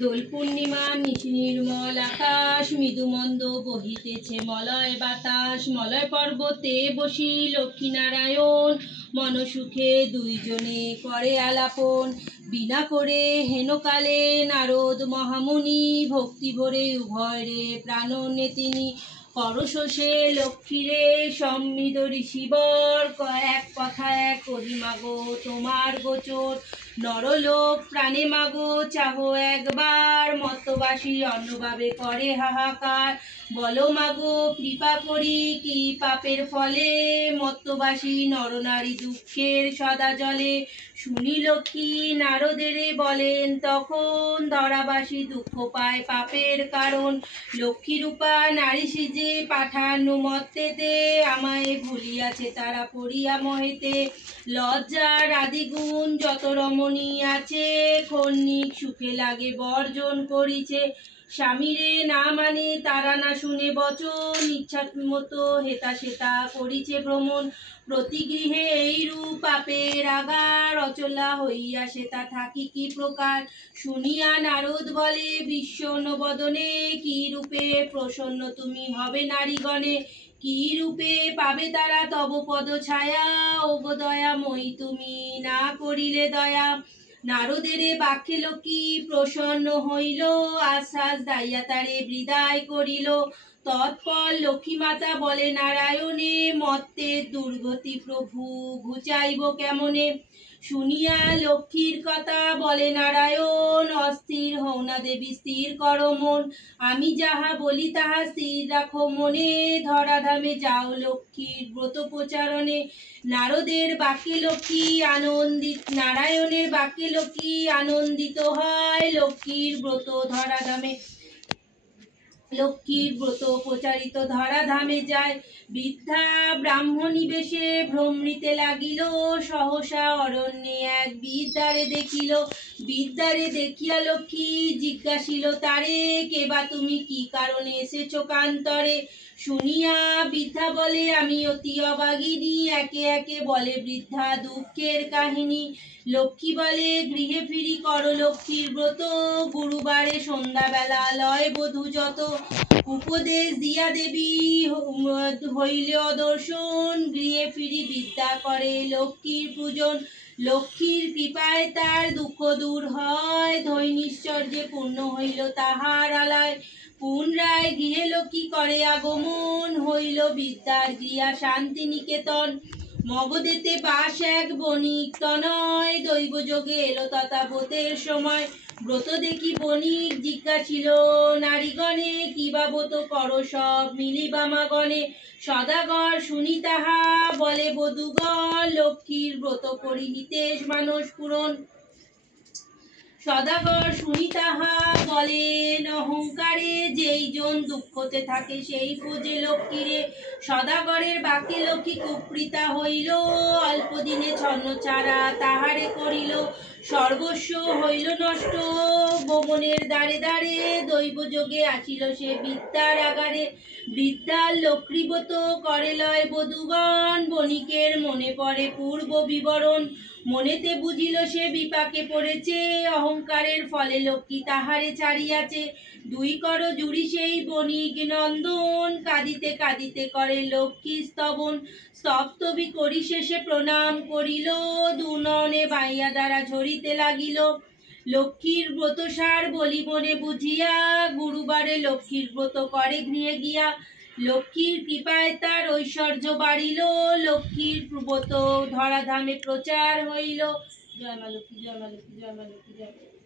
দোল পূর্ণিমা নিশি নির্মল আকাশ, মৃদুমন্দ বহিতেছে মলয় বাতাস। মলয় পর্বতে বসি লক্ষ্মীনারায়ণ, মনসুখে দুইজনে করে আলাপন। বিনা করে হেনকালে নারদ মহামুনি, ভক্তি ভরে উভয়রে প্রাণনে তিনি। করশোষে লক্ষ্মীরে সম্মিত ঋষিবর, এক কথা এক করি মাগো তোমার গোচর। নরলোক প্রাণে মাগো চাহো একবার, মত্তবাসী অন্নভাবে করে হাহাকার। বলো মাগো কৃপা করি কি পাপের ফলে, মত্তবাসী নরনারী দুঃখের সদা জলে। শুনি লক্ষ্মী নারদেরে বলেন তখন, ধরাবাসী দুঃখ পায় পাপের কারণ। লক্ষ্মীরূপা নারী সিজে পাঠানো মত্তেতে, আমায় ভুলিয়াছে তারা পড়িয়া মহেতে। লজ্জার আদিগুণ যত রমণী আছে, ক্ষণিক সুখে লাগে বর্জন করিছে। স্বামীরে না মানে তারা না শুনে বচন, ইচ্ছা মতো হেতা সেতা করিছে ভ্রমণ। প্রতি গৃহে এইরূপ পাপের আগার, অচলা হইয়া সেটা থাকি কি প্রকার। শুনিয়া নারদ বলে বিশ্বন বদনে, কি রূপে প্রসন্ন তুমি হবে নারীগণে। কি রূপে পাবে তারা তব পদ ছায়া, ওগো দয়াময়ী তুমি না করিলে দয়া। নারদের বাক্যে লক্ষ্মী প্রসন্ন হইল, আশ্বাস দাইয়া তারে বিদায় করিল। তৎপর লক্ষ্মী মাতা বলে নারায়ণে, মত্তের দুর্গতি প্রভু ঘুচাইব কেমনে। শুনিয়া লক্ষ্মীর কথা বলে নারায়ণ, অস্থির হও না দেবী স্থির করো মন। আমি যাহা বলি তাহা স্থির রাখো মনে, ধরাধামে যাও লক্ষ্মীর ব্রত প্রচারণে। নারদের বাক্যে লক্ষ্মী আনন্দিত, নারায়ণের বাক্যে লক্ষ্মী আনন্দিত হয়। লক্ষ্মীর ব্রত ধরাধামে, লক্ষ্মীর ব্রত প্রচারিত ধরাধামে যায়। বৃদ্ধা ব্রাহ্মণী বেশে ভ্রমৃতে লাগিল, সহসা অরণ্যে এক বিদ্যারে দেখিল। বিদ্যারে দেখিয়া লক্ষ্মী জিজ্ঞাসিল তারে, কেবা তুমি কি কারণে এসেছ কান্তরে। শুনিয়া বৃদ্ধা বলে আমি অতি অভাগিনী, একে একে বলে বৃদ্ধা দুঃখের কাহিনী। লক্ষ্মী বলে গৃহে ফিরি করো লক্ষ্মীর ব্রত, গুরুবারে সন্ধ্যাবেলা লয় বধূ যত। উপদেশ দিয়া দেবী হইলে অদর্শন, গৃহে ফিরি বিদ্যা করে লক্ষ্মীর পূজন। লক্ষ্মীর কৃপায় তার দুঃখ দূর হয়, দৈনিশ্চর্যে পূর্ণ হইল তাহার আলয়। পুনরায় গৃহে লক্ষ্মী করে আগমন, হইল বিদ্যার গৃহা শান্তি নিকেতন। মগধেতে বাস এক বণিক তনয়, দৈব যোগে এলো তথা ব্রতের সময়। ব্রত দেখি বণিক জিজ্ঞাসিল নারীগণে, কিবা ব্রত করো সব মিলিবামাগণে। সদাগর শুনি তাহা বলে বধূগণ, লক্ষ্মীর ব্রত করি হিতেশ মানস পূরণ। সদাগর শুনি তাহা বলেন অহংকারে, যেই জন দুঃখতে থাকে সেই খোঁজে লক্ষ্মীরে। সদাগরের বাক্যে লক্ষ্মী কুপ্রীতা হইল, অল্প দিনে ছন্নছাড়া তাহারে করিল। সর্বস্ব হইল নষ্ট ভুবনের দ্বারে দ্বারে, দৈব যোগে আসিল সে বিদ্যার আগারে। বিদ্যার লক্ষ্মীব্রত করে লয় বধূগণ, বণিকের মনে পড়ে পূর্ব বিবরণ। মনেতে বুঝিল সে বিপাকে পড়েছে, অহংকারের ফলে লক্ষ্মী তাহারে ছাড়িয়াছে। দুই কর জুড়ি সেই বণিক নন্দন, কাঁদিতে কাঁদিতে করে লক্ষ্মী স্তবন। স্তবস্তবি করি শেষে প্রণাম করিল, দুনয়নে বাইয়া দ্বারা ঝরিতে লাগিল। লক্ষ্মীর ব্রতসার বলি মনে বুঝিয়া, গুরুবারে লক্ষ্মীর ব্রত করে গৃহে গিয়া। লক্ষ্মীর কৃপায় তার ঐশ্বর্য বাড়িল, লক্ষ্মীর ব্রত ধরাধামে প্রচার হইল। জয় মা লক্ষ্মী, জয় মা লক্ষ্মী, জয় মা লক্ষ্মী, জয় মা লক্ষ্মী।